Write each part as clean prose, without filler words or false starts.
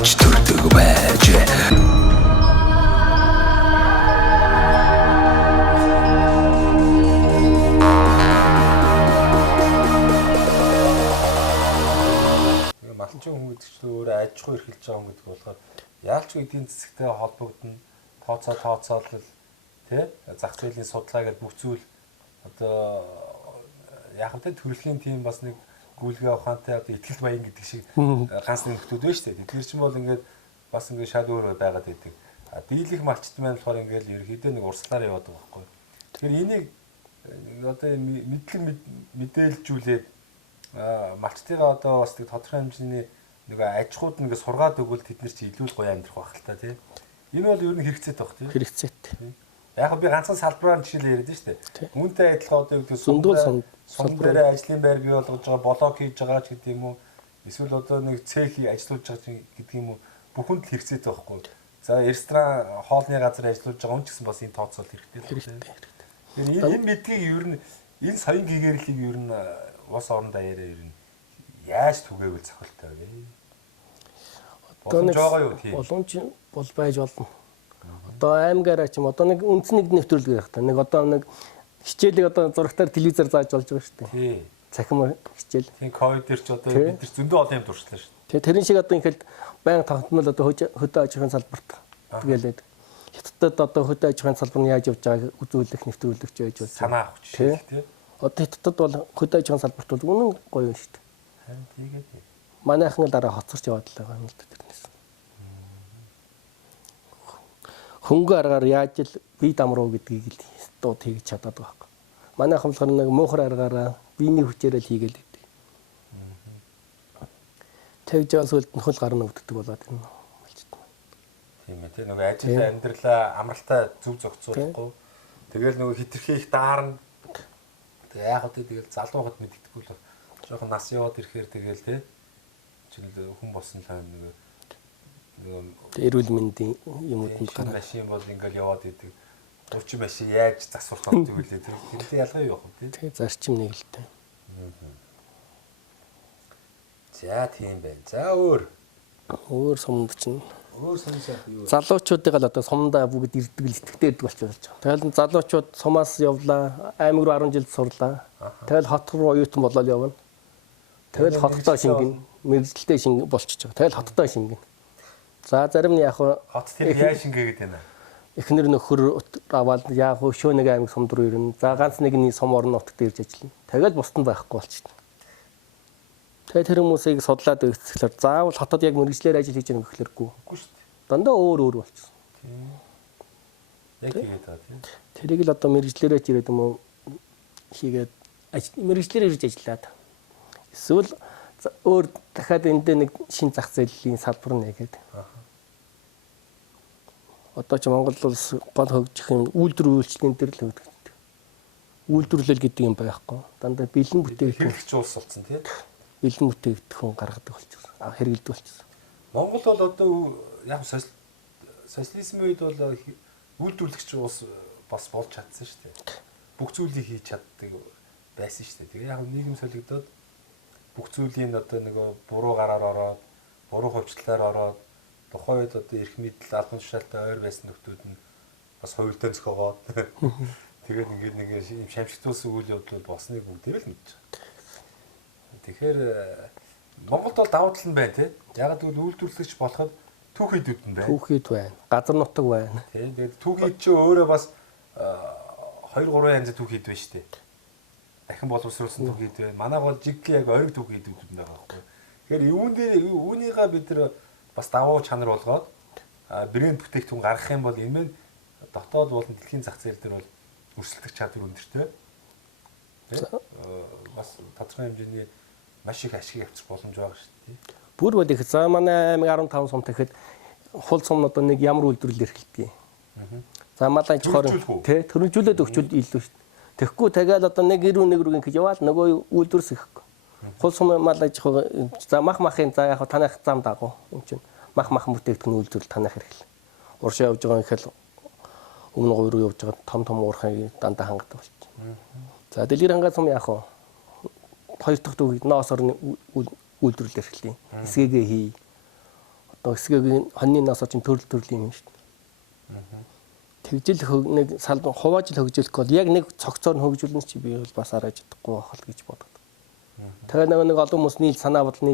авч төрдөг байж. Малчин хүн гэдэг чинь өөрөө аж ахуй эрхэлж байгаа хүн гэдэг болохоор яалч эдийн засагтай холбогдно, тооцоолол тий зах зээлийн судалгаа гэдэг бүх зүйл одоо яг л төрөлхийн тийм бас нэг гүйлгээ ухаантай одоо ихтгэл баян гэдэг шиг ганц нөхдөд байна шүү дээ. Тэр чинь бол ингээд бас ингээд шал өөр байгаад байдаг. Дийлэх малчт маань болохоор ингээд ерөөхдөө нэг урслаар яваад байгаа байхгүй. Тэгэхээр энийг одоо мэдээлжүүлээд малчтыгаа одоо бас нэг тодорхой хэмжээний нэг аж ахуйд нэг сургаад өгвөл тэд нар чи илүү гоё амьдрах байх л та тийм. Энэ бол ер нь хэрэгцээтэй баг тийм. Хэрэгцээтэй. Яг би ганцхан салбараар жишээлээ яриад шүү дээ. Үүнтэй адилхан одоо юу гэдэг сум дээр ажлын байр бий болгож байгаа, блок хийж байгаа ч гэдэг юм уу. Эсвэл одоо нэг цех ажиллуулж байгаа гэдэг юм уу. Бүхэнд л хэрэгцээтэй байхгүй. За ресторан, хоолны газар ажиллуулж байгаа хүн ч гэсэн бас энэ тооцоол хэрэгтэй. Тэгэхээр энэ мэдгийг ер нь энэ соён гэгэрлийг ер нь ус орон даяараа ер нь яаж түгээвэл цохолтой вэ? Одоо нэг боломж бол байж болно. Одоо аймгаараа ч юм одоо нэг үндсэн нэг нэвтрүүлэг байх та. Нэг одоо нэг хичээлийг одоо зурагтаар телевизээр зааж болж байгаа шүү дээ. Тий. Цахим хичээл. Тийм ковид дээр ч одоо бид нар зөндөө олон юм туршлаа шүү дээ. Тэгээ тэрэн шиг одоо ингээл байнга тогтмол одоо хөдөө аж ахуйн салбарт тэгэлээд хятадд одоо хөдөө аж ахуйн салбар нь яаж явж байгааг үзүүлэх нэвтрүүлэгч байж болж санаа авах жишээ тий. Одоо хятадд бол хөдөө аж ахуйн салбарт бол үнэн гоё юм шүү дээ. Харин тэгээд манайхан л дараа хоцорч яваад л байгаа юм л тэрнээс. Хөнгө аргаар яаж л бие дамруу гэдгийг л дууд хийж чадаад байгаа юм. Манайхан болохоор нэг муухар аргаараа биений хүчээр л хийгээл гэдэг. Тэгж асуулт нь хөл гарна өвддөг болоод байна. Тийм ээ. Нэг ажил амьдралаа амралтаа зөв зохицуулахгүй. Тэгэл нөгөө хитрхи их даарна. Тэг яг одоо тэгэл залуугад мэддэггүй л жоохон нас яваад ирэхээр тэгэл тий. Жишээл хүн болсон л нөгөө эрүүл мэндийн юмуд гарна. Машин бол ингээл яваад идэг. 30 машин яаж засварх гэдэг үлээ тэр. Тэрнтэй ялгаа юу юм тий. Тэг зарчим нэг л дээ. За тийм байна. За өөр сумд чинь өөр сумсаа юу? Залуучуудыг л одоо сумдаа бүгд ирдэг л итгэдэг болчихж байгаа. Тэгэл залуучууд сумаас явлаа, аймаг руу 10 жил сурлаа. Тэгэл хот руу оюутан болоод явна. Тэгэл хотдоо шингэн, мэрэгжилтэй шингэн болчихж байгаа. Тэгэл хотдоо шингэн. За зарим нь яг хот тэр яаж шингээгээд байна? Эхнэр нөхөр аваад яг шөө нэг аймаг сумд руу ирнэ. За ганц нэгний сум орон нутагт ирж ажиллана. Тэгэл бусдад байхгүй болчихно. Тэгээд тэр хүмүүсийг судлаад үзэхлээр заавал хотод яг мэрэгчлэр ажил хийж байгаа гэхлээргүй. Үгүй шүү дээ. Дандаа өөр болчихсон. Тийм. Яг тэгээд таа тийм. Тэрийг л одоо мэрэгчлэрээ ч ирээд юм уу хийгээд мэрэгчлэр ирж ажиллаад. Эсвэл өөр дахиад эндээ нэг шин зах зээлийн салбар нэгээд. Одоо ч Монгол улс гол хөгжих юм үйлдвэр үйлчлэлийн дээр л хөгждөг. Үйлдвэрлэл гэдэг юм байхгүй. Дандаа бэлэн бүтээгдэхүүн хэрэглэгч улс болсон тийм. Бэлэн бүтээгдэхүүн гаргадаг болчихсон. Хэрэглэдэг болчихсон. Монгол бол одоо яг социализмын үед бол үйлдвэрлэгч улс бас болж чадсан шүү дээ. Бүх зүйлийг хийж чаддаг байсан шүү дээ. Тэгээ яг нийгэм солигдоод бүх зүйлийн одоо нөгөө буруу гараар ороод, буруу хувьчлалаар ороод тухайн үед одоо эрх мэдэл албан тушаалтай ойр байсан нөхдүүд нь бас хувилтаа зөхөгоод тэгээд ингээд нэг юм шамшигтуулсан үйл явдал болсныг бүгдээ л мэдж байгаа. Тэгэхээр Монголд бол давуу тал нь байна тий. Яг л үйлдвэрлэгч болоход түүхийдүүд нь байна. Түүхийд байна. Газар нутаг байна. Тий. Тэгээд түүхийд ч өөрөө бас 2-3 янзын түүхийд байна шүү дээ. Дахин боловсруулсан түүхийд байна. Манай бол жигli яг ойрог түүхийдүүд байна байхгүй. Тэгэхээр үүнийгээ бид нар бас давуу чанар болгоод брэнд бүтээгдэхүүн гаргах юм бол энэ нь дотоод болон дэлхийн зах зээл дээр бол өрсөлдөх чадвар өндөртэй. Бас тодорхой хэмжээний маш их ашиг авчих боломж байгаа шүү дээ. Бүр бол их за манай аймаг 15 сум тэгэхэд хул сум одоо нэг ямар үйлдвэрлэл эрхэлдэг юм. За малайч хорон тий төрөлжүүлээд өгчүүл илүү шүү дээ. Тэгэхгүй тагаал одоо нэг ирүү нэг рүү ингэж яваал нөгөө үйлдвэрс ихэхгүй. Хул сум малайч за махын за яг танах зам дагуу юм чинь мах бүтээгдэхүүн үйлдвэрлэл танах хэрэглээ. Уршаа явж байгаа ихэл өмнө говь руу явж байгаа том уурхай дандаа хангадаг болчих. За дэлгэр хангаа сум яах вэ? Хоёр дахь дүүг ноос орны үйлдвэрлэл эрхлэе. Эсгээгээ хий. одоо эсгэгийн хоньны нас чинь төрлийн юм шүү дээ. Тэгжил нэг салбар хуваажил хөгжүүлэх бол яг нэг цогцоор нь хөгжүүлнэ чи би бол бас арайж чадахгүй байх гэж бодод. Тэгээ нэг олон хүмүүс санаа бодол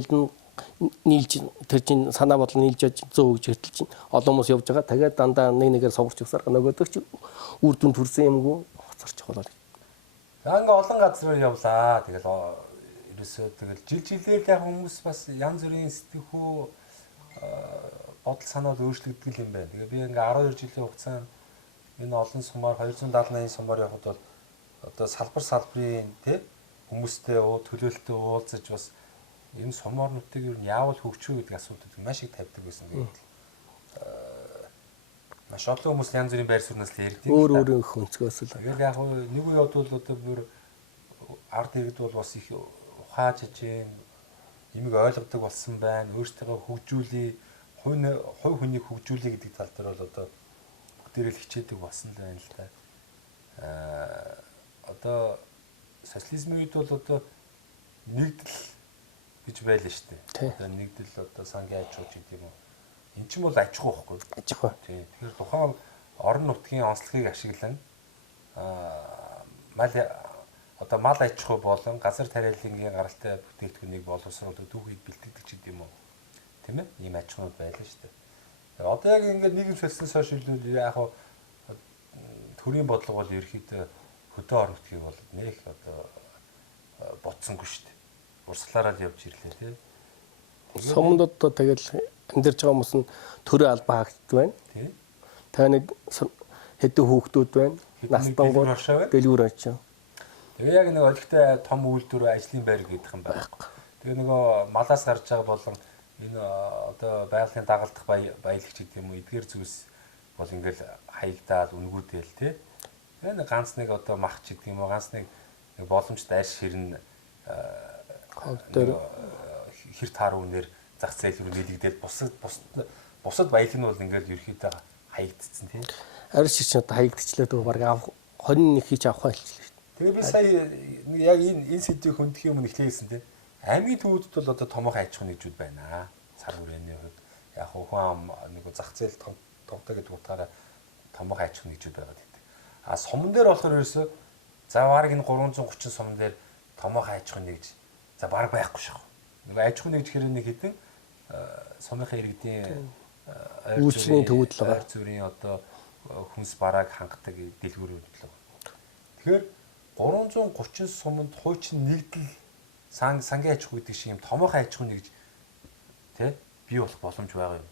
нийлж тэр чин санаа бодол нийлж зөө хөгж хэтэл чин олон хүмүүс явж байгаа. Тэгээд дандаа нэгээр сугарч өгсаар нөгөөдөг чи үр дүн төрсэн юмгүй хоцорчих болоо. За ингээ олон газар явлаа. Тэгэл ерөөсөө тэгэл жилээр яг хүмүүс бас янз бүрийн сэтгхүү бодол санаад өөрчлөгддөг юм байна. Тэгээ би ингээ 12 жилийн хугацаанд энэ олон сумаар 278 сумаар явхад бол одоо салбарын тий хүмүүстэй төлөөлөлтөй уулзаж бас энэ суморнуудыг юу яавал хөгжөө гэдэг асуудал маш их тавьдаг байсан гэдэг. Маш олон хүмүүс янз бүрийн байр сууриас л ярьдаг. Өөр хөнцгөөс л. Тэгээд яг нэг үед бол одоо бүр ард иргэд бол бас их ухааж ижин имийг ойлгодог болсон байна. Өөрсдөө хөгжүүлээ, хувь хүнийг хөгжүүлээ гэдэг тал дээр бол одоо бүгдээрээ л хичээдэг болсон л байна л да. Одоо социализмын үед бол одоо нэгдэл гэж байлаа шүү дээ. Одоо нэгдэл одоо сангийн аж ахуй гэдэг юм уу. Эн чинь бол аж ахуй байхгүй. Аж ахуй. Тийм. Тэгэхээр тухайн орон нутгийн онцлогийг ашиглан мал аж ахуй болон газар тариалангийн гаралтай бүтээгдэхүүнийг боловсруулах түүхийг бэлтгэдэг ч гэдэг юм уу. Тийм ээ? Ийм аж ахуйд байлаа шүү дээ. Одоо яг ингээд нийгэм солилцсон сошиалууд яг төрийн бодлого бол ерөөхдөө хөдөө орон нутгийг бол нэх одоо ботсонгүй шүү дээ. Урсгалаараа л явж ирлээ тий. Сумд одоо тэгэл амьдарч байгаа хүмүүс нь төрийн албаа хаагддаг байна. Тий. Тэгээ нэг хэдэн хүүхдүүд байна. Настангууд дэлгүүр очив. Тэгээ яг нэг олигтой том үйлдвэр ажлын байр гэдэг юм байна. Тэгээ нөгөө малаас гарч байгаа болон энэ одоо байгалийн дагалдах баялагч гэдэг юм уу эдгээр зүйлс бол ингээл хаягдаад үнгүүдэл тий. Тэгээ нэг ганц нэг одоо мах ч гэдэг юм уу ганц нэг боломжтой арьс ширнэ хэр таар үнээр зах зээл рүү нэлэгдээд бусад баялаг нь бол ингээл ерөөхдөө хаягдчихсан тийм. Арьс ширч одоо хаягдчихлээ дөө баг 21 хийж авах хэлчихлээ шүү дээ. Тэгээ би сая яг энэ сэдвийг хөндөх юм нэхлээсэн тийм. Аймгийн төвүүдэд бол одоо томоохон аж ахуй нэгжүүд байна. Сар хүрээний хувьд яг хүн нэг зах зээл томтой гэдэг утгаараа томоохон аж ахуй нэгжүүд байгаа гэдэг. А суман дээр болохоор ерөөсөө за баг энэ 330 суман дээр томоохон аж ахуй нэгж за баг байхгүй шах. Нэг аж ахуй нэгж гэхээр нэг хэдэн сумынхаа иргэдийн үйлчлэгийн төвүүд л байгаа. Зүрийн одоо хүнс барааг хангадаг дэлгүүрүүд л байгаа. Тэгэхээр 330 суманд хуучин нэгдэл сангийн аж ахуй гэдэг шиг юм томоохон аж ахуй нэгж тий бий болох боломж байгаа юм.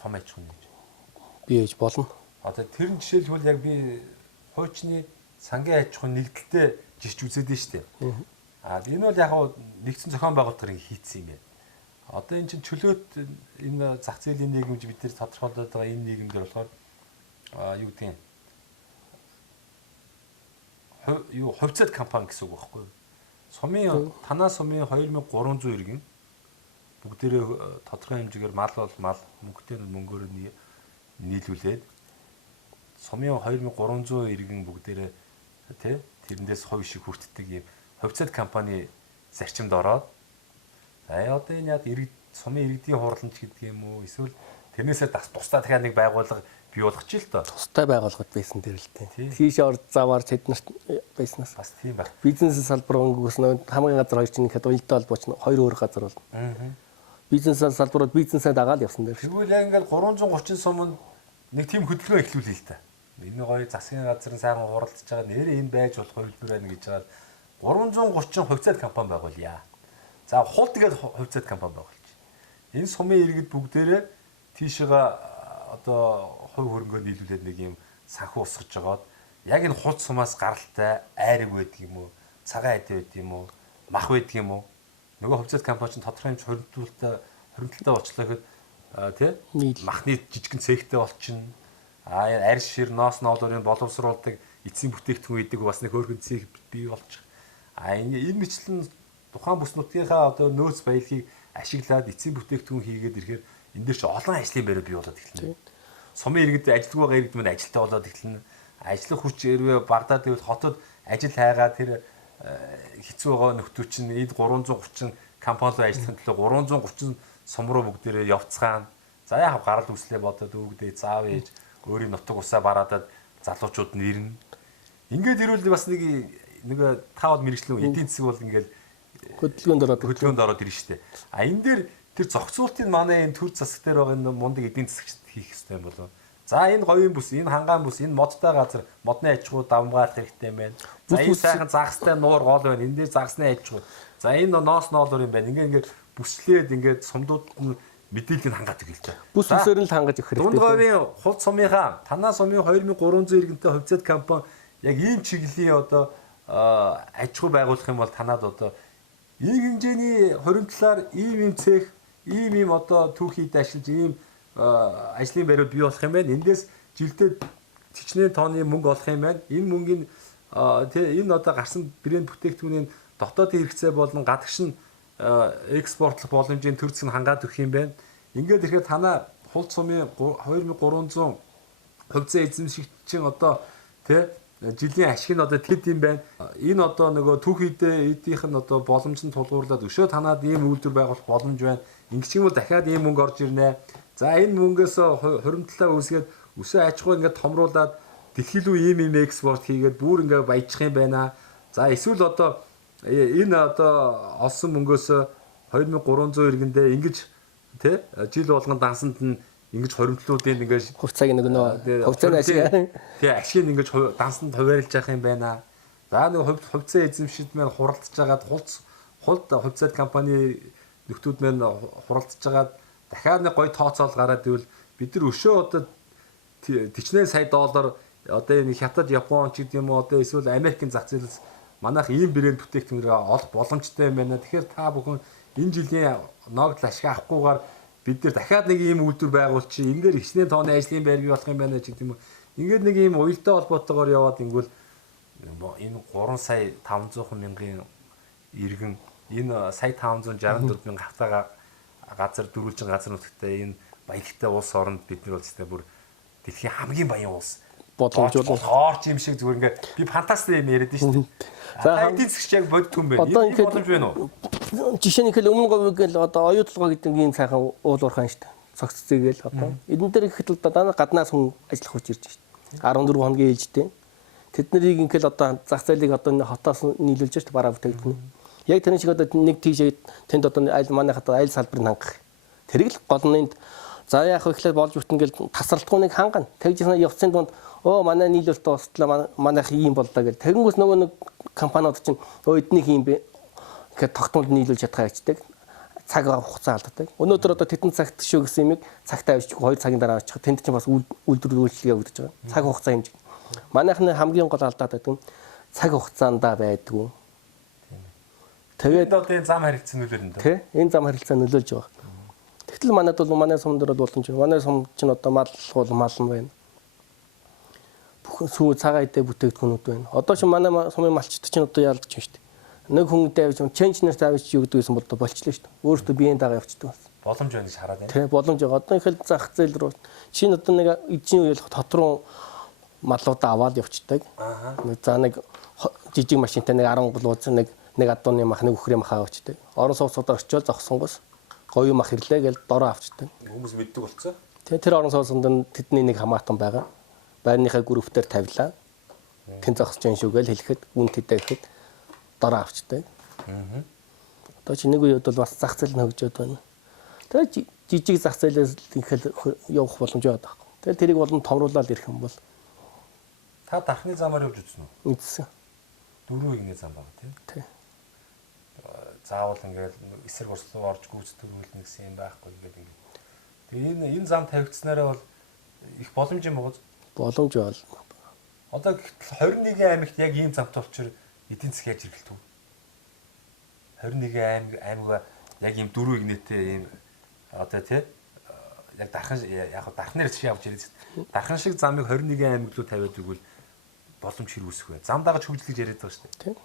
Том аж ахуй нэгж бий ээж болно. Одоо тэр нь жишээлбэл яг би хуучны сангийн аж ахуй нэгдэлтэй жишж үзээд нь шүү дээ. Энэ бол яг нэгдсэн зохион байгуулалтаар хийцсэн юм байна. Одоо эн чинь чөлөөт энэ зах зээлийн нийгэмж бид нар тодорхойлоод байгаа энэ нийгэмдэр болохоор юу гэдэг юм хувьцаат компани гэсэн үг байхгүй юу? Сумын танаа сумын 2300 иргэн бүгдээрээ тодорхой хэмжээгээр мал бол мал мөнгөтэй мөнгөөр нийлүүлээд сумын 2300 иргэн бүгдээрээ тий тэрнээс хувь шиг хүртдэг юм хувьцаат компани зарчимд ороод одоо энэ яг сумын иргэдийн хурланч гэдэг юм уу эсвэл тэрнээсээ тусдаа дахиад нэг байгууллага бий болгоч л доо. Тустай байгууллагууд байсан дээр л дээ. Тийш орд заваар тэднэрт байснаас бас тийм баг. Бизнес салбар өнгөснө хамгийн газар хоёр чинь ихэд уялдаа холбооч хоёр өөр газар бол. Бизнес салбарууд бизнесээ дагаад явсан дээр. Тэгвэл яг ингээл 330 суманд нэг тийм хөдөлгөөн эхлүүлээ л та. Энэ гоё засгийн газрын сайхан хуралдаж байгаа нэрээ энэ байж болох хувилбар байна гэж байгаа 330 хувьцаат компани байгуулъя. За хул тэгээд хувьцаат компани байгуулж. Энэ сумын иргэд бүгдээрээ тийшээгээ одоо хувь хөрөнгөө нийлүүлээд нэг юм санхүү усгаж жагаад яг энэ хулц сумаас гаралтай айраг байдаг юм уу, цагаан айд байдаг юм уу, мах байдаг юм уу? Нөгөө хувьцаат компани ч тодорхой хэмжээ хоригдлолтой болчлоо гэхэд тий махны жижигэн цэгтэй болчихно. Арьс шир ноос ноолорын боловсруулдаг эцсийн бүтээгдэхүүн идэг бас нэг хөөрхөн цэг бий болчих. Энэ мэтлэн тухайн бүс нутгийнхаа одоо нөөц баялагийг ашиглаад эцсийн бүтээгдэхүүн хийгээд ирэхээр энэ дээр ч олон ажлын байр бий болоод эхэлнэ. Сумын иргэд ажилтгүй байгаа иргэд мань ажилтаа болоод эхэлнэ. Ажлах хүч хэрвээ багдаад ивэл хотод ажил хайгаад тэр хэцүү байгаа нөхдүүд чинь эд 330 компани руу ажиллахын тулд 330 сум руу бүгдээрээ явцгаана. За яг гарал үүслээ бодоод өвгдөө заав ээж өөрийн нутаг усаа бараадад залуучууд нь ирнэ. Ингээд ирвэл бас нэг таавал мэрэгчлэн эдийн засаг бол ингээд хөдөлгөөнд ороод ирнэ шүү дээ. А энэ дээр тэр зохицуултыг манай энэ төр засаг дээр байгаа энэ мундаг эдийн засагч хийх хэрэгтэй юм болов. За энэ говийн бүс, энэ хангаан бүс, энэ модтой газар, модны аж ахуй давмгаалт хэрэгтэй байна. За энэ сайхан загастай нуур гол байна. Энэ дээр загасны аж ахуй. За энэ ноос ноолор юм байна. Ингээд бүслээд ингээд сумдууд нь мэдээллийг хангаадаг хэлтэй. Бүс бүсээр нь л хангаж өгөх хэрэгтэй. Дунд говийн хулц сумынхаа танаа сумын 2300 иргэнтэй хувьцаат компани яг ийм чиглэлийн одоо аж ахуй байгуулах юм бол танаад одоо ийм хэмжээний хоримтлаар ийм цех, ийм одоо түүхийд ашиглаж ийм ажлын байрууд бий болох юм байна. Эндээс жилдээ тичнээн тонны мөнгө олох юм байна. Энэ мөнгөний энэ одоо гарсан брэнд бүтээгдэхүүний дотоодын хэрэгцээ болон гадагш нь экспортлох боломжийн төр зэг нь хангаад өгөх юм байна. Ингээд ирэхэд танаа хулц сумын 2300 хувьцаа эзэмшигчийн одоо жилийн ашиг нь одоо тэд юм байна. Энэ одоо нөгөө түүхийдээ эдийнх нь одоо боломж нь тулгуурлаад өшөө танаад ийм үйлдвэр байгуулах боломж байна. Ингэч юм бол дахиад ийм мөнгө орж ирнэ. За энэ мөнгөөс хуримтлаа үүсгээд өсөө аж ахуй ингээд томруулаад дэлхий рүү ийм экспорт хийгээд бүр ингээд баяжих юм байна. За эсвэл одоо энэ одоо олсон мөнгөөс 2300 иргэндээ ингэж жил болгон дансанд нь ингэж хоримтлуудын ингэж хувьцааг нөгөө хувьцааны ашиг ашиг ингэж дансанд хуваарлаж явах юм байна. За нэг хувьцаа эзэмшид маань хуралдаж байгаад хулд хувьцаат компани нөхдүүд маань хуралдаж байгаад дахиад нэг гоё тооцоол гараад ивэл бид нар өшөө одоо 40 сая доллар одоо энэ хятад, Япон ч гэдэг юм уу одоо эсвэл Америкийн зах зээлээс манайх ийм брэнд бүтээгдэхүүнээ олох боломжтой юм байна. Тэгэхээр та бүхэн энэ жилийн ногдол ашиг авахгүйгээр бид нар дахиад нэг ийм үйлдвэр байгуулчих. Энэ дээр хичнээн тооны ажлын байр бий болох юм байна ч гэдэг юм уу. Ингээд нэг ийм уялдаа холбоотойгоор яваад ингүүл энэ 3 сая 500 мянган иргэн энэ сая 564 мянган хавтаага газар дөрвөлжин газар нутагтай энэ баялагтай улс оронд бид нар бол бүр дэлхийн хамгийн баян улс боломжууд орч юм шиг зүгээр ингээд би фантастик юм яриад шүү дээ. За эдийн засгч яг бодит хүн байна. Энэ боломж байна уу? Жишээ нь хэлбэл өмнө говийг л одоо оюутлага гэдэг ийм сайхан уул уурхаан шүү дээ. Цогццэгээл одоо эдэн дээр ихэд л одоо гаднаас хүн ажиллах хүч ирж шүү дээ. 14 хоногийн ээлжтэй. Тэд нарыг ингээл одоо зах зээлийг одоо хотоос нийлүүлж шүү дээ бараа бүтээгдэхүүн. Яг тэр шиг одоо нэг тийшээ тэнд одоо манайхад айл салбарыг хангах. Тэрийг л гол нь за яг ихлээр болж бүтэнгээл тасралтгууныг хангана. Тэгжсэн явцын дунд манай нийлүүлэлт дуустлаа манайх ийм боллоо гэл. Тэгэнгүүс нөгөө нэг компаниуд чинь эднийг ийм бэ гэхэд тогтмолд нийлүүлж чадхаа ячдаг. Цаг хугацаа алддаг. Өнөөдөр одоо тетэн цагт шүү гэсэн юмыг цагтаа авчиж 2 цагийн дараа очих. Тэнд чинь бас үйлдвэр үйлчлэгээ өгдөж байгаа. Цаг хугацаа хэмжиг. Манайхны хамгийн гол алдаад байдаг нь цаг хугацаандаа байдгүй. Тэгээд одоо энэ зам харилцаа нөлөөлнө. Тэ энэ зам харилцаа нөлөөлж байгаа. Тэгтэл манайд бол манай сум дээр бол боломж. Манай сум чинь одоо мал нь байна. Бүх сүү цагаан идэ бүтээгдэхүүнүүд байна. Одоо ч манай сумын малчд чинь одоо яалж байна шүү дээ. Нэг хүн давж change нэрт авч юу гэдэг юм бол одоо болчлоо шүү дээ. Өөртөө биеийн дагаа явчихдаг байна. Боломж байна гэж хараад байна. Тэ боломж байгаа. Одоо их л зах зээл рүү чинь одоо нэг эзэн үеэл хот руу малуудаа аваад явчихдаг. За нэг жижиг машинтай нэг 10 гулууц нэг адууны мах нэг үхрийн мах авчдаг. Орон сууцуудаар очиод зогсонгоос гоё мах ирлээ гэж дороо авчдаг. Хүмүүс мэддэг болцоо. Тэр орон сууцнд тэдний нэг хамаатан байгаа. Байрныхаа группээр тавилаа. Тэн зогсож юм шүү гэж хэлэхэд үн тэдэ гэхэд дороо авчдаг. Одоо чи нэг үед бол бас зах зээл нь хөгжөөд байна. Тэгээ жижиг зах зээлээс ингээл явах боломж байгаа байхгүй. Тэгээ тэрийг болон томруулаад ирэх юм бол та дархны замаар явж үзсэн үү? Үзсэн. Дөрөв игний зам байгаа тийм. Тий. Заавал ингээл эсрэг урслуу орж гүйц төрүүлнэ гэсэн юм байхгүй ингээд ингээд. Тэгээ энэ зам тавигдсанараа бол их боломж юм байгаа. Боломж бол. Одоо 21 аймагт яг ийм замтай болчоор эдийн засаг яаж хэрэгэлтв? 21 аймаг яг ийм дөрөв игнэтэй ийм одоо тий яг дархнаар шиг явж ирээд дархан шиг замыг 21 аймаг руу тавиад игвэл боломж хэрүүсэх вэ? Зам дагаж хөгжлөж яриад байгаа шүү дээ. Тий.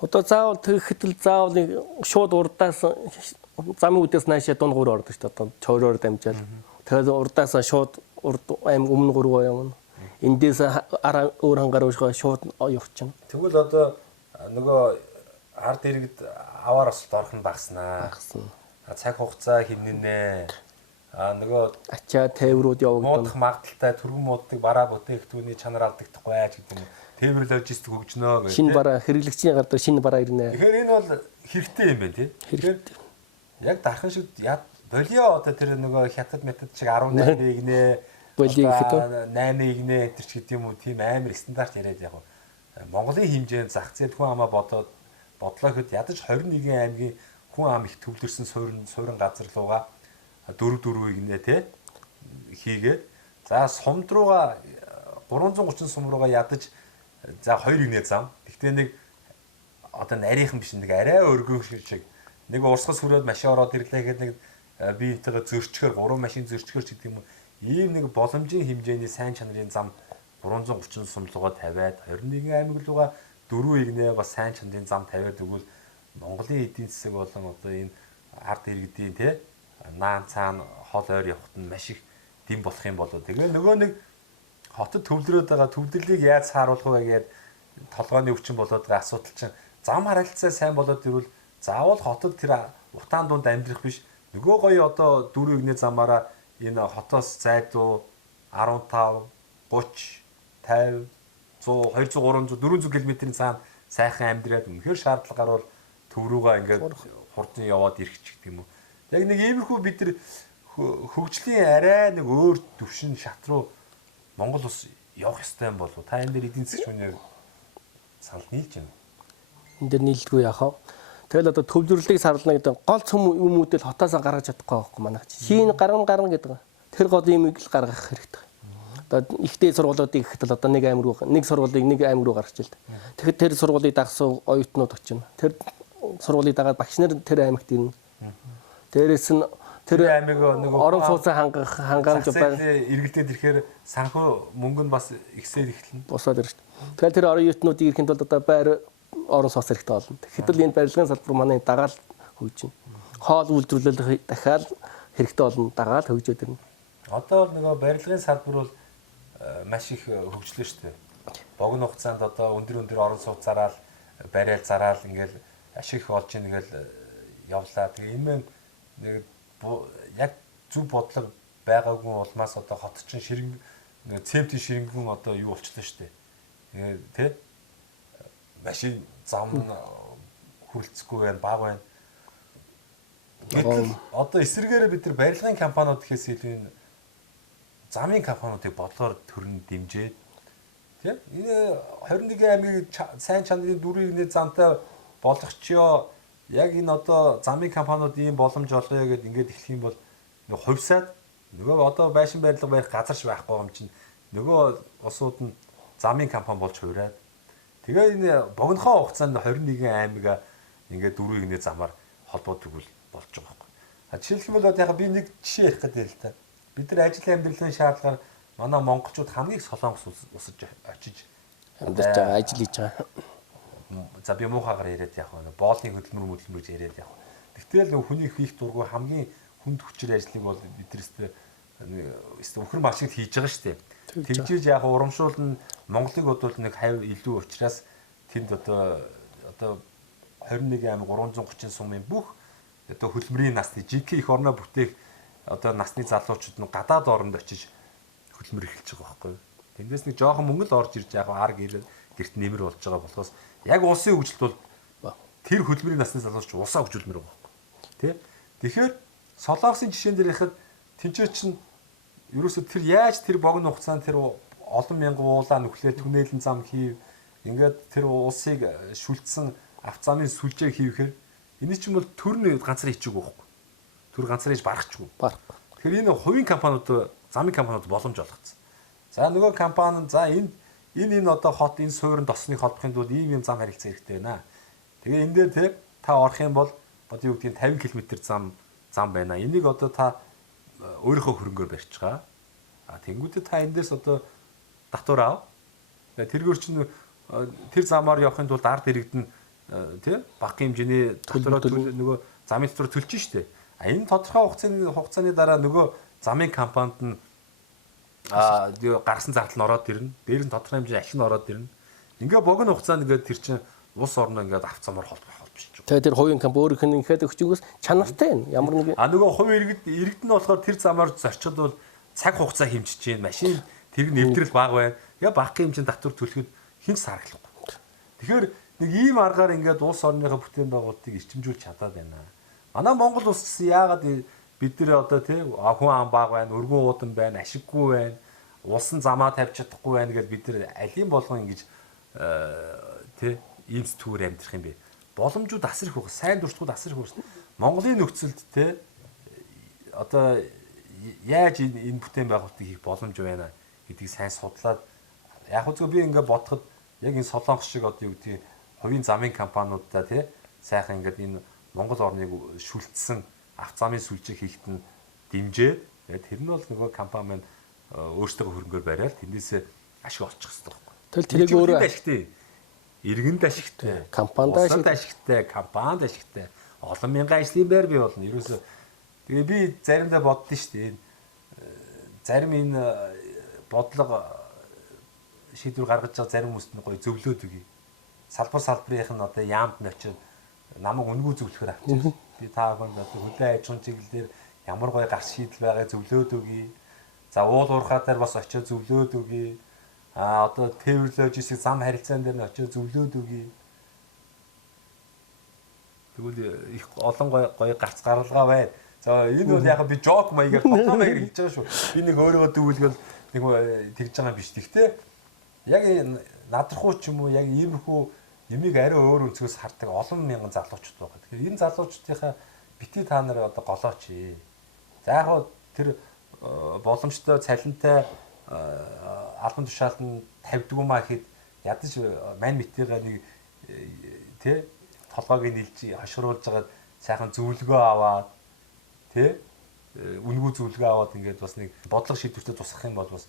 Одоо заавал тэгэхэд л заавал шууд урдаас замын үдээс наашаа дунд гур ордог шүү дээ. Одоо чойроор дамжаад. Тэгээд урдаас шууд аймаг өмнө гурваа явна. Эндээс өөр хангаар уушгаа шууд явчихна. Тэгвэл одоо нөгөө ард иргэд аваар осолт орох нь багаснаа. Цаг хугацаа хэмнэнэ. Нөгөө ачаа тээврүүд явагдана. Муудах магадaltaй түргэн мууддаг бараа бүтээгдэхүүний чанар алдагдахгүй байж гэдэг юм. Тээвэр логистик хөгжнөө гэх. Шинэ бараа хэрэглэгчийн гард шинэ бараа ирнэ. Тэгэхээр энэ бол хэрэгтэй юм байна тий. Тэгэхээр яг дархан шиг болио одоо тэр нөгөө хятад метод шиг 18 игнэ болио гэхэд 8 игнэ тэр ч гэдэг юм уу тийм амар стандарт яриад яг Монголын хэмжээнд зах зээл хүн амаа бодлоо гэхэд ядаж 21 аймгийн хүн ам их төвлөрсөн суурин газар руугаа 4 игнэ тий хийгээд за сумд руугаа 330 сум руугаа ядаж за 2 игнэ зам. Гэхдээ нэг одоо нарийнхан биш нэг арай өргөн шиг нэг урсгал сүрээд машин ороод ирлээ гэхэд нэг биетэйгээ зөрчгөр 3 машин зөрчгөр ч гэдэг юм уу ийм нэг боломжийн хэмжээний сайн чанарын зам 330 сумлогоо тавиад 21 аймаг руугаа 4 игнэ бас сайн чанарын зам тавиад өгвөл Монголын эдийн засаг болон одоо энэ ард иргэдийн тий наан цаана хол ойр явахт нь маш их дэм болох юм болоо. Тэгээ нөгөө нэг хотод төвлөрөөд байгаа төвлөрлийг яаж сааруулах вэ гэдэг толгойн өвчин болоод байгаа асуудал чинь зам харилцаа сайн болоод ирвэл заавал хотод тэр утаан дунд амьдрах биш нөгөө гоё одоо 4 игнэ замаараа энэ хотоос зайдуу 15 30 50 100 200 300 400 км-ийн цаана сайхан амьдраад үнэхээр шаардлага гарвал төв рүүгээ ингээд хурдан яваад ирэх ч гэдэг юм уу. Яг нэг иймэрхүү бид нар хөгжлийн арай нэг өөр төвшин шат руу Монгол ус явах ёстой юм болов уу? Та энэ дээр эдийн засгийн хүнийг санал нийлж байна. Энд дээр нийлдэггүй яхав. Тэгэл одоо төвлөрлөлийг сарлана гэдэг гол цөм юмүүдэл хотоосоо гаргаж чадахгүй байхгүй манай. Шин гаргана гэдэг. Тэр гол юмыг л гаргах хэрэгтэй. Одоо ихтэй сургуулиудыг гэхэд л одоо нэг аймаг руу нэг сургуулийг нэг аймаг руу гаргаж ил. Тэгэхэд тэр сургуулийг дагсан оюутнууд очино. Тэр сургуулийг дагаад багш нар тэр аймагт ирнэ. Дээрээс нь тэр аймаг нэг орон сууцаа хангамж байна. Иргэлдээд ирэхээр санхүү мөнгө нь бас ихсээд эхэлнэ. Босоод ирж. Тэгэхээр тэр оюутнуудыг ирэхэд бол одоо байр орон сууц хэрэгтэй болно. Тэгэхэд л энэ барилгын салбар манай дагаал хөгжинэ. Хоол үйлдвэрлэл дахиад хэрэгтэй болно. Дагаал хөгжөөд ирнэ. Одоо нөгөө барилгын салбар бол маш их хөгжлөө шүү дээ. Богино хугацаанд одоо өндөр орон сууцаараа барайл зараал ингээл ашиг их олж ийн ингээл явлаа. Тэгээ энэ нэг яг зөв бодлого байгаагүй улмаас одоо хот чин ширэн цементийн ширэнгэн одоо юу болчихлоо шүү дээ. Тэ? Машин зам хүрэлцэхгүй байна, баг байна. Гэтэл одоо эсэргээрээ бид нар барилгын компаниуд гэхээс илүү замын компаниудыг бодлогоор төрн дэмжээд тийм энэ 21 аймгийн сайн чанарын 4 игнэ замтай болгочихё. Яг энэ одоо замын компаниуд ийм боломж олгоё гэдээ ингээд эхлэх юм бол нөгөө хувьсаад нөгөө одоо байшин барилга барих газарч байхгүй юм чинь нөгөө усууд нь замын компани болж хувираад тэгээ энэ богинохоо хугацаанд 21 аймаг ингээд 4 игнэ замаар холбоод өгвөл болж байгаа байхгүй. Жишээлбэл яг би нэг жишээ ярих гэдэг л та. Бид нар ажил амьдралын шаардлагаар манай монголчууд хамгийн солонгос усаж очиж амьдарч байгаа, ажил хийж байгаа. За би муухагаар яриад явах байна. Боолын хөдөлмөр гэж яриад явах. Тэгтэл нөх хүний хийх дургүй хамгийн хүнд хүчээр ажлыг бол биднэрстэй өхөр машигт хийж байгаа шүү дээ. Тэгжиж яг урамшуулна Монголыг бодвол нэг хавь илүү учраас тэнд одоо 21 аймаг 330 сумын бүх одоо хөдөлмөрийн насны жинхэнэ их орноо бүтээх одоо насны залуучууд нь гадаад оронд очиж хөдөлмөр эхэлж байгаа байхгүй. Тэндээс нэг жоохон мөнгө л орж ирж яг арга гэрт нэмэр болж байгаа болохоос яг улсын хөгжилт бол тэр хөдөлмөрийн насны залуучууд усаа хөгжүүлмээр байгаа байхгүй. Тэ? Тэгэхээр Солонгосын жишээн дээр ихэд тэнцээ чинь ерөөсө тэр яаж тэр богино хугацаанд тэр олон мянган уулаа нүхлээ түнэлэн зам хийв. Ингээд тэр улсыг шүлтсэн авцааны сүлжээг хийвхээр энэ чинь бол төрний ганцаар хийчихгүй байхгүй. Төр ганцаар хийж барахгүй. Тэгэхээр энэ хувийн компаниуд, замын компаниуд боломж олгоцсон. За нөгөө компани за энэ одоо хот энэ суурин досныг холбохын тулд ийм зам харилцаа хэрэгтэй байна. Тэгээ энэ дээр тэг та орох юм бол одоо юу гэдгийг 50 км зам байна. Энийг одоо та өөрийнхөө хөрөнгөөр барьж байгаа. Тэнгүүтээ та эндээс одоо татвар ав. Тэргээр чинь тэр замаар явахын тулд ард иргэдэн тий бага хэмжээний татвараа нөгөө замын татвар төлж штэ. Энэ тодорхой хугацааны дараа нөгөө замын компанид нь гарсан зардал нь ороод ирнэ. Дээр нь тодорхой хэмжээний ашиг нь ороод ирнэ. Ингээ богино хугацаанд ингээд тэр чинь улс орноо ингээд авцамаар холбох болчихж байгаа. Тэгээ тэр хувийн камп өөрийнх нь ингээд өгчгөөс чанартай байна. Ямар нэг нөгөө хувийн иргэд нь болохоор тэр замаар зорчод бол цаг хугацаа хэмжиж чинь машин тэр нэвтрэл бага байна. Яг багахан хэмжээнд татвар төлөхөд хинч сархлахгүй. Тэгэхээр нэг ийм аргаар ингээд улс орныхоо бүтээн байгуулалтыг эрчимжүүлж чадаад байна. Манай Монгол улс гэсэн яагаад бид нэр одоо тийм хүн ам бага байна, өргөн уудан байна, ашиггүй байна, улсан замаа тавьж чадахгүй байна гэж бид нэр алин болгон ингэж тийм ийм сэтгүүр амьдрах юм бэ. Боломжууд асар их байгаа, сайн дуртгууд асар их байгаа. Монголын нөхцөлд тийм одоо яаж энэ бүтээн байгуулалтыг хийх боломж байна гэдгийг сайн судлаад яг үзгүй би ингээд бодоход яг энэ Солонгос шиг одоо юу гэдэг хувийн замын компаниудаа тий сайхан ингээд энэ Монгол орныг шүлтсэн авто замын сүлжээг хийхэд нь дэмжээ. Тэр нь бол нөгөө компани маань өөрсдөө хөрөнгөөр бариад тэндээсээ ашиг олчих хэрэгтэй байхгүй. тэрийг өөрөө ашигтай, иргэнд ашигтай, компанид ашигтай, компанид ашигтай олон мянган ажлын байр бий болно. Ерөөсөө тэгээ би заримдаа боддоо шүү дээ. Зарим энэ бодлого шийдвэр гаргаж байгаа зарим хүмүүст нь гоё зөвлөөд өгье. Салбарынх нь одоо яамд нь очиод намайг үнгүй зөвлөхөр авчих. Би та бүхэнд одоо хөдөө аж ахуйн чиглэлээр ямар гоё гарч шийдэл байгааг зөвлөөд өгье. За уул уурхаа дээр бас очиод зөвлөөд өгье. Одоо тээвэр логистик зам харилцаан дээр нь очиод зөвлөөд өгье. Тэгвэл их олон гоё гарц гаргалгаа байна. За энэ бол яг би жок маягаар тоглоом маягаар хийж байгаа шүү. Би нэг өөрийгөө дүүлгэл нэг тэгж байгаа биш. Гэхдээ яг надрахуу ч юм уу яг иймэрхүү юмыг арай өөр өнцгөөс хардаг олон мянган залуучууд байгаа. Тэгэхээр энэ залуучдынхаа бити та нар одоо голооч. За яг тэр боломжтой цалинтай албан тушаалд тавьдгүй маа гэхэд ядаж мань мэтийгээ нэг тий толгойг нийлж хошруулж байгаа сайхан зөвлөгөө аваад тий үнгүй зөвлөгөө аваад ингээд бас нэг бодлого шийдвэртэ тусах юм бол бас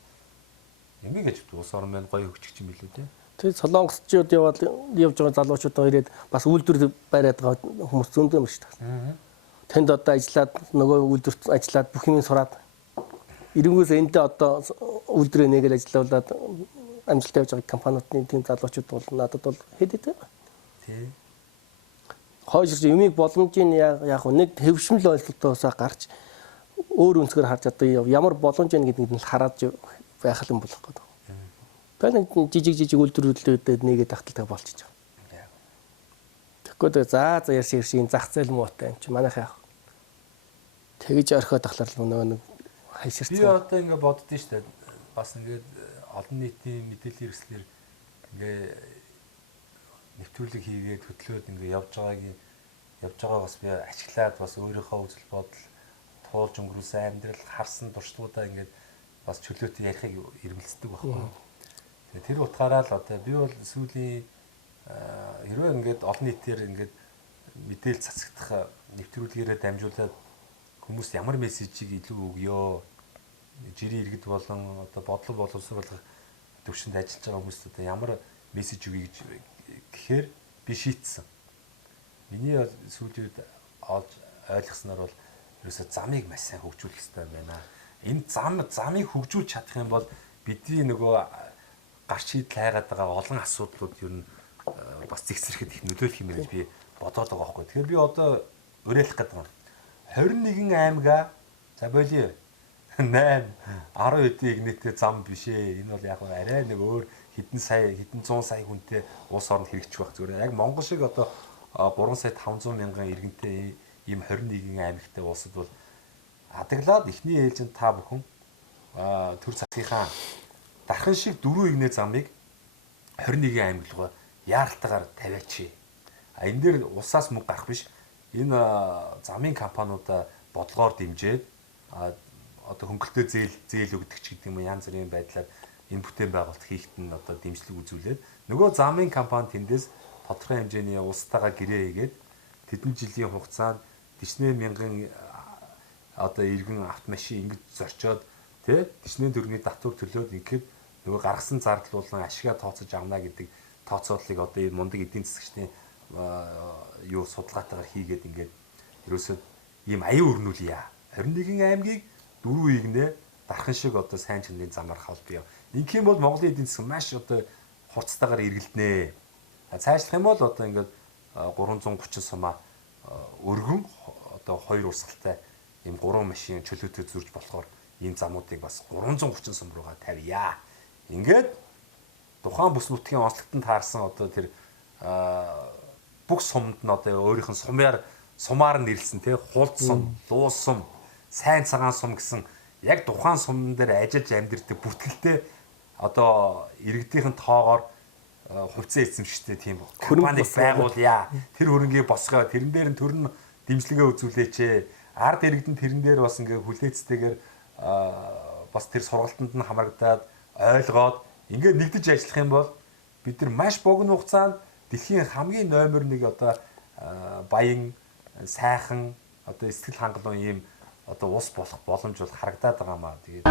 юм гэж улс орн маань гоё хөгжих юм билүү тий. Тэгээ солонгосчууд явж байгаа залуучуудаа ирээд бас үйлдвэр бариад байгаа хүмүүс зөндөө юм шүү дээ. Тэнд одоо ажиллаад нөгөө үйлдвэрт ажиллаад бүх юм сураад эрэнгүүс эндээ одоо үйлдвэрээ нэгэл ажиллаулаад амжилттай явж байгаа компаниудын тийм залуучууд бол надад бол хэд хэдэ. Тий. Хойш юмыг боломжийн яг нэг хэвшмэл ойлголтоос гарч өөр өнцгөр харж одоо ямар боломж байна гэдгийг нь хараад байх юм болох гэдэг. Тэгэхээр жижиг үйлдвэрлэлүүдэд нэгээд тагталтай болчихж байгаа. Тэгэхгүй за ярьшийн зах зээл муутай юм чи манайх яах. Тэгэж орхиод тахлаар нөгөө нэг хайширцсан. Би одоо ингэ боддоо шүү дээ. Бас ингээд олон нийтийн мэдээллийн хэрэгслэр ингээ нэвтрүүлэг хийгээд хөтлөөд ингээ явж байгаа бас би ашиглаад бас өөрийнхөө үзэл бодол туулж өнгөрүүлсэн амьдрал харсан туршлагуудаа ингээд бас чөлөөтэй ярихыг ирмэлцдэг байхгүй. Тэр утгаараа л одоо би бол сүүлийн хэрвээ ингээд олон нийтээр ингээд мэдээлэл цацагдах нэвтрүүлгээрээ дамжуулаад хүмүүст ямар мессежийг илүү өгөө. Жирийн иргэд болон одоо бодлого боловсруулах төвшөнд ажиллаж байгаа хүмүүст одоо ямар мессеж өгье гэж гэхээр би шийтсэн. Миний бол сүүлийн үед олж ойлгосноор бол ерөөсө замыг маш сайн хөгжүүлэх хэрэгтэй байна. Энэ замыг хөгжүүлж чадах юм бол бидний нөгөө гарч шийдэл хайгаад байгаа олон асуудлууд ер нь бас зэгсрэхэд их нөлөөлөх юм гэж би бодоод байгаа байхгүй. Тэгэхээр би одоо уриалах гэдэг юм. 21 аймгаа за болиё 8 10 эдийн игнэтэй зам биш ээ. Энэ бол яг арай нэг өөр хэдэн 100 сая хүнтэй улс орнд хэрэгжих байх зүгээр. Яг Монгол шиг одоо 3 сая 500 мянган иргэнтэй ийм 21 аймагтай улсад бол адаглаад эхний ээлжинд та бүхэн төр засгийнхаа дархан шиг 4 игнэ замыг 21 аймаг руу яаралтайгаар тавиач. Энэ дээр улсаас мөнгө гарах биш. Энэ замын компаниудаа бодлогоор дэмжээд одоо хөнгөлтөө зээл өгдөг ч гэдэг юм янз бүрийн байдлаар энэ бүтээн байгуулалт хийхэд нь одоо дэмжлэг үзүүлээд нөгөө замын компани тэндээс тодорхой хэмжээний улстайгаа гэрээ хийгээд тэдэн жилийн хугацаанд 40 мянган одоо иргэн автомашин ингэж зорчоод тий 40 төгрөгийн татвар төлөөд ингээд нөгөө гаргасан зардал болон ашигаа тооцож авна гэдэг тооцооллыг одоо энэ мундаг эдийн засгчдын юу судалгаатайгаар хийгээд ингээд ерөөсөө ийм аян өрнүүлье. 21 аймгийг 4 игнэ дархан шиг одоо сайн чанарын замаар халбиё. Ингэх юм бол Монголын эдийн засаг маш одоо хурцтайгаар эргэлдэнэ. Цаашлах юм бол одоо ингээд 330 сумаа өргөн одоо 2 урсгалтай ийм 3 машин чөлөөтэй зурж болохоор ийм замуудыг бас 330 сум руугаа тавья. Ингээд тухайн бүс нутгийн онцлогтод таарсан одоо тэр бүх сумд нь одоо өөрийнх нь сумаар нэрлсэн тий хулд сум, луус сум, сайн цагаан сум гэсэн яг тухайн сумн дээр ажиллаж амьдэрдэг бүтгэлтэй одоо иргэдийнхэн тоогоор хувьцаа эзэмштэй тийм компаниг байгуулъя. Тэр хөрөнгийг босгоо. Тэрэн дээр нь төрн дэмжлэгээ үзүүлээч. Ард иргэдэн тэрэн дээр бас ингээ хүлээцтэйгээр бас тэр сургалтанд нь хамрагдаад ойлгоод ингээ нэгдэж ажиллах юм бол бид нар маш богино хугацаанд дэлхийн хамгийн номер 1 одоо баян сайхан одоо сэтгэл хангалуун ийм одоо ус болох боломж бол харагдаад байгаа маа. Тэгээд